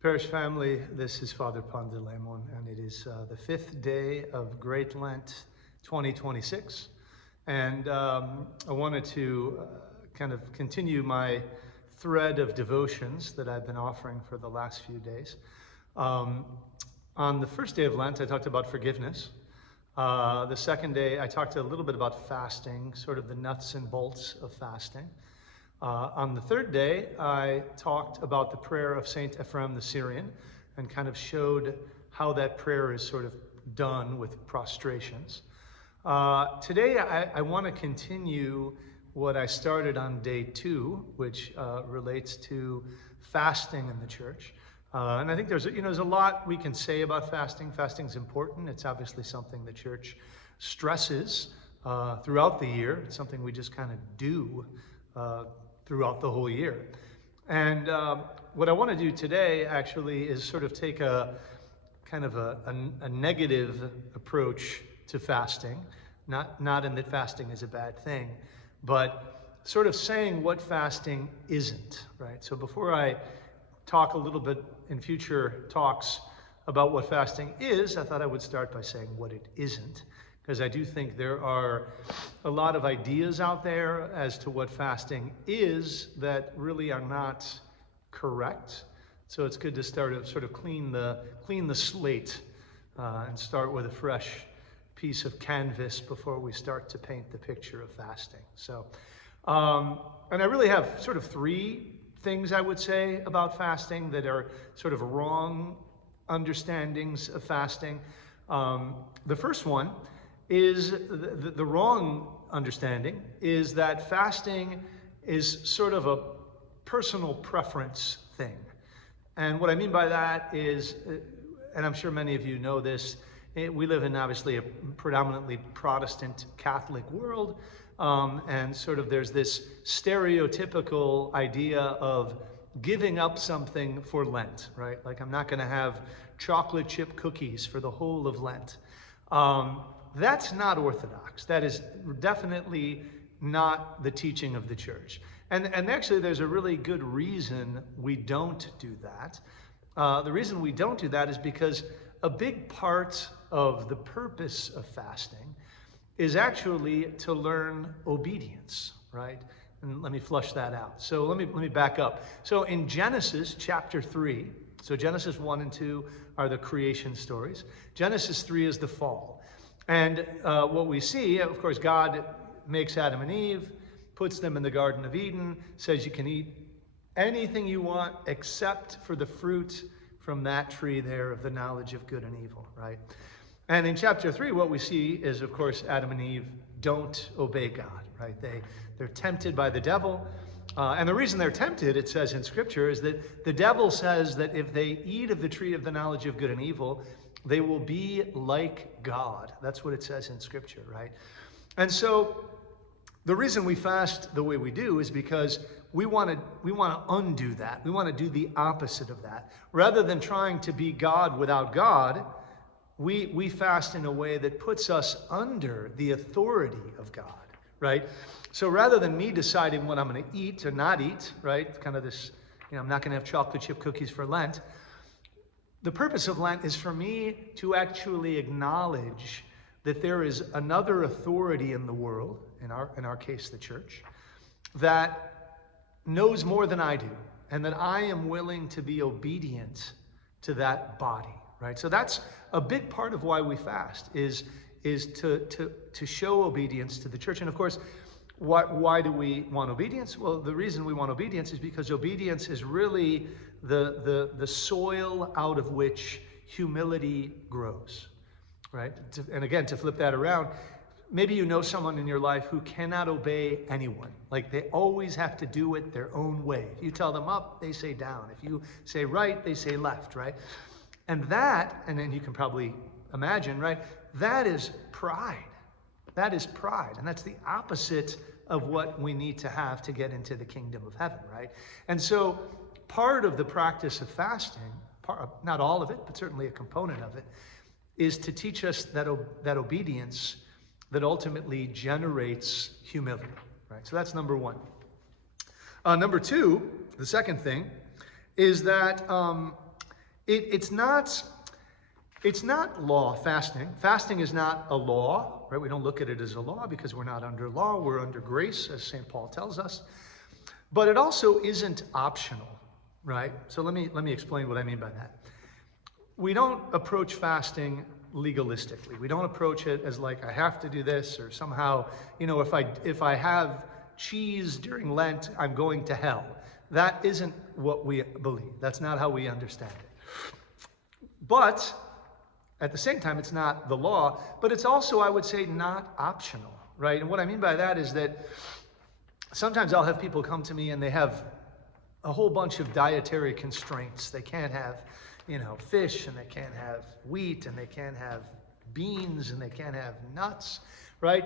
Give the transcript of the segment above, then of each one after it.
Parish family, this is Father Panteleimon, and it is the fifth day of Great Lent 2026. And I wanted to kind of continue my thread of devotions that I've been offering for the last few days. On the first day of Lent, I talked about forgiveness. The second day, I talked a little bit about fasting, sort of the nuts and bolts of fasting. On the third day, I talked about the prayer of Saint Ephrem the Syrian and kind of showed how that prayer is sort of done with prostrations. Today, I want to continue what I started on day 2, which relates to fasting in the church. And I think there's a lot we can say about fasting. Fasting's important. It's obviously something the church stresses throughout the year. It's something we just kind of do throughout the whole year. And what I want to do today actually is sort of take a kind of a negative approach to fasting, not in that fasting is a bad thing, but sort of saying what fasting isn't, right? So before I talk a little bit in future talks about what fasting is, I thought I would start by saying what it isn't, because I do think there are a lot of ideas out there as to what fasting is that really are not correct. So it's good to sort of clean the slate and start with a fresh piece of canvas before we start to paint the picture of fasting. So, and I really have sort of 3 things I would say about fasting that are sort of wrong understandings of fasting. The first one is the wrong understanding is that fasting is sort of a personal preference thing. And what I mean by that is, and I'm sure many of you know this, we live in obviously a predominantly Protestant Catholic world, and sort of there's this stereotypical idea of giving up something for Lent, right? Like I'm not going to have chocolate chip cookies for the whole of Lent. That's not orthodox. That is definitely not the teaching of the church. And actually there's a really good reason we don't do that. The reason we don't do that is because a big part of the purpose of fasting is actually to learn obedience, right? And let me flush that out. So let me back up. So in Genesis chapter 3, so Genesis 1 and 2 are the creation stories. Genesis 3 is the fall. And what we see, of course, God makes Adam and Eve, puts them in the Garden of Eden, says you can eat anything you want except for the fruit from that tree there of the knowledge of good and evil, right? And in chapter 3, what we see is, of course, Adam and Eve don't obey God, right? They're tempted by the devil. And the reason they're tempted, it says in Scripture, is that the devil says that if they eat of the tree of the knowledge of good and evil, they will be like God. That's what it says in Scripture, right? And so the reason we fast the way we do is because we want to undo that. We want to do the opposite of that. Rather than trying to be God without God, we fast in a way that puts us under the authority of God, right? So rather than me deciding what I'm going to eat or not eat, right? Kind of this, I'm not going to have chocolate chip cookies for Lent. The purpose of Lent is for me to actually acknowledge that there is another authority in the world, in our case, the church, that knows more than I do, and that I am willing to be obedient to that body, right? So that's a big part of why we fast, is to show obedience to the church. And of course, why do we want obedience? Well, the reason we want obedience is because obedience is really the soil out of which humility grows, right? And again, to flip that around, maybe you know someone in your life who cannot obey anyone. Like they always have to do it their own way. If you tell them up, they say down. If you say right, they say left, right? And then you can probably imagine, right? That is pride. That is pride. And that's the opposite of what we need to have to get into the kingdom of heaven, right? And so part of the practice of fasting, not all of it, but certainly a component of it, is to teach us that obedience that ultimately generates humility, right? So that's number 1. Number 2, the second thing, is that It's not law, fasting. Fasting is not a law, right? We don't look at it as a law because we're not under law. We're under grace, as St. Paul tells us. But it also isn't optional, right? So let me explain what I mean by that. We don't approach fasting legalistically. We don't approach it as like, I have to do this, or somehow, if I have cheese during Lent, I'm going to hell. That isn't what we believe. That's not how we understand it. But at the same time, it's not the law, but it's also, I would say, not optional, right? And what I mean by that is that sometimes I'll have people come to me and they have a whole bunch of dietary constraints. They can't have, fish, and they can't have wheat, and they can't have beans, and they can't have nuts, right?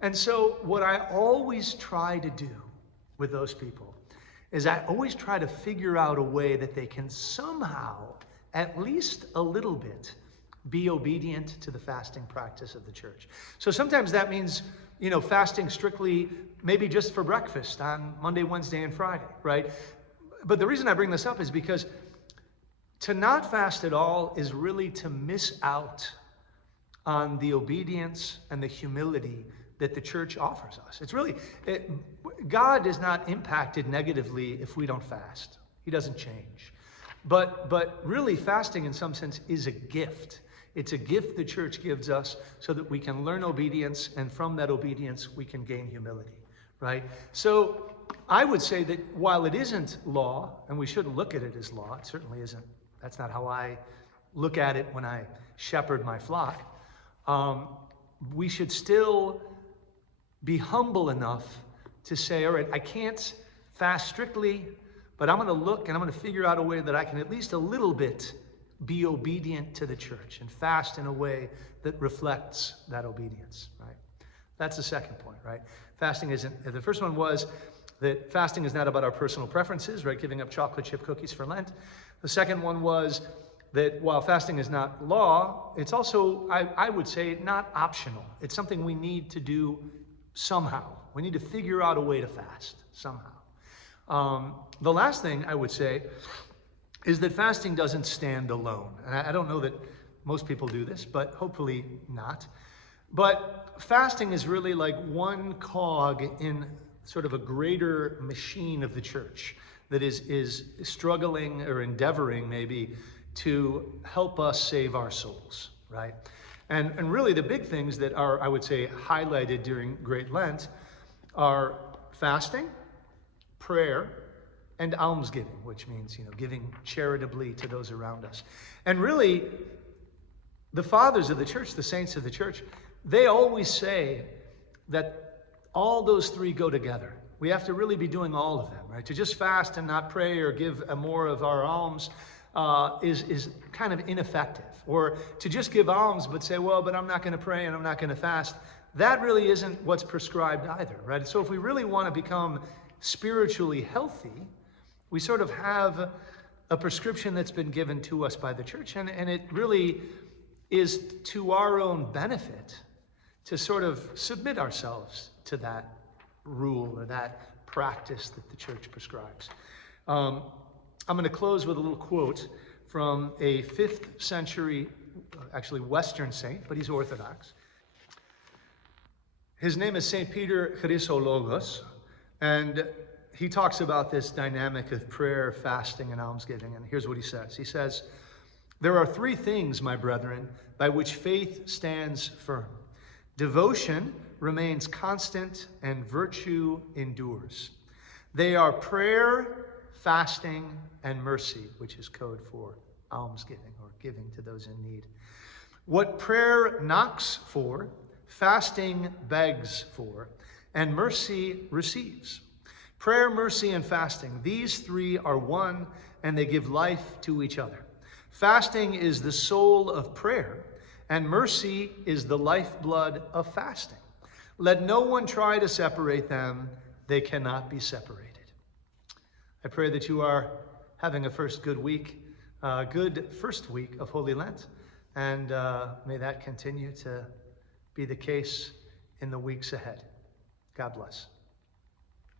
And so what I always try to do with those people is I always try to figure out a way that they can somehow, at least a little bit, be obedient to the fasting practice of the church. So sometimes that means, fasting strictly, maybe just for breakfast on Monday, Wednesday, and Friday, right? But the reason I bring this up is because to not fast at all is really to miss out on the obedience and the humility that the church offers us. It's really, God is not impacted negatively if we don't fast. He doesn't change. But really, fasting in some sense is a gift. It's a gift the church gives us so that we can learn obedience, and from that obedience, we can gain humility, right? So I would say that while it isn't law, and we shouldn't look at it as law, it certainly isn't. That's not how I look at it when I shepherd my flock. We should still be humble enough to say, all right, I can't fast strictly, but I'm going to look and I'm going to figure out a way that I can at least a little bit be obedient to the church and fast in a way that reflects that obedience, right? That's the second point, right? Fasting isn't, the first one was that fasting is not about our personal preferences, right? Giving up chocolate chip cookies for Lent. The second one was that while fasting is not law, it's also, I would say, not optional. It's something we need to do somehow. We need to figure out a way to fast somehow. The last thing I would say is that fasting doesn't stand alone. And I don't know that most people do this, but hopefully not. But fasting is really like one cog in sort of a greater machine of the church that is struggling or endeavoring maybe to help us save our souls, right? And really the big things that are, I would say, highlighted during Great Lent are fasting, prayer, and almsgiving, which means, giving charitably to those around us. And really, the fathers of the church, the saints of the church, they always say that all those three go together. We have to really be doing all of them, right? To just fast and not pray or give more of our alms is kind of ineffective. Or to just give alms but say, well, but I'm not going to pray and I'm not going to fast, that really isn't what's prescribed either, right? So if we really want to become spiritually healthy, we sort of have a prescription that's been given to us by the church, and it really is to our own benefit to sort of submit ourselves to that rule or that practice that the church prescribes. I'm going to close with a little quote from a 5th century, actually Western saint, but he's Orthodox. His name is St. Peter Chrysologus, and he talks about this dynamic of prayer, fasting, and almsgiving, and here's what he says. He says, "There are 3 things, my brethren, by which faith stands firm. Devotion remains constant, and virtue endures. They are prayer, fasting, and mercy," which is code for almsgiving or giving to those in need. "What prayer knocks for, fasting begs for, and mercy receives. Prayer, mercy, and fasting, these 3 are one, and they give life to each other. Fasting is the soul of prayer, and mercy is the lifeblood of fasting. Let no one try to separate them. They cannot be separated." I pray that you are having a good first week of Holy Lent, and may that continue to be the case in the weeks ahead. God bless.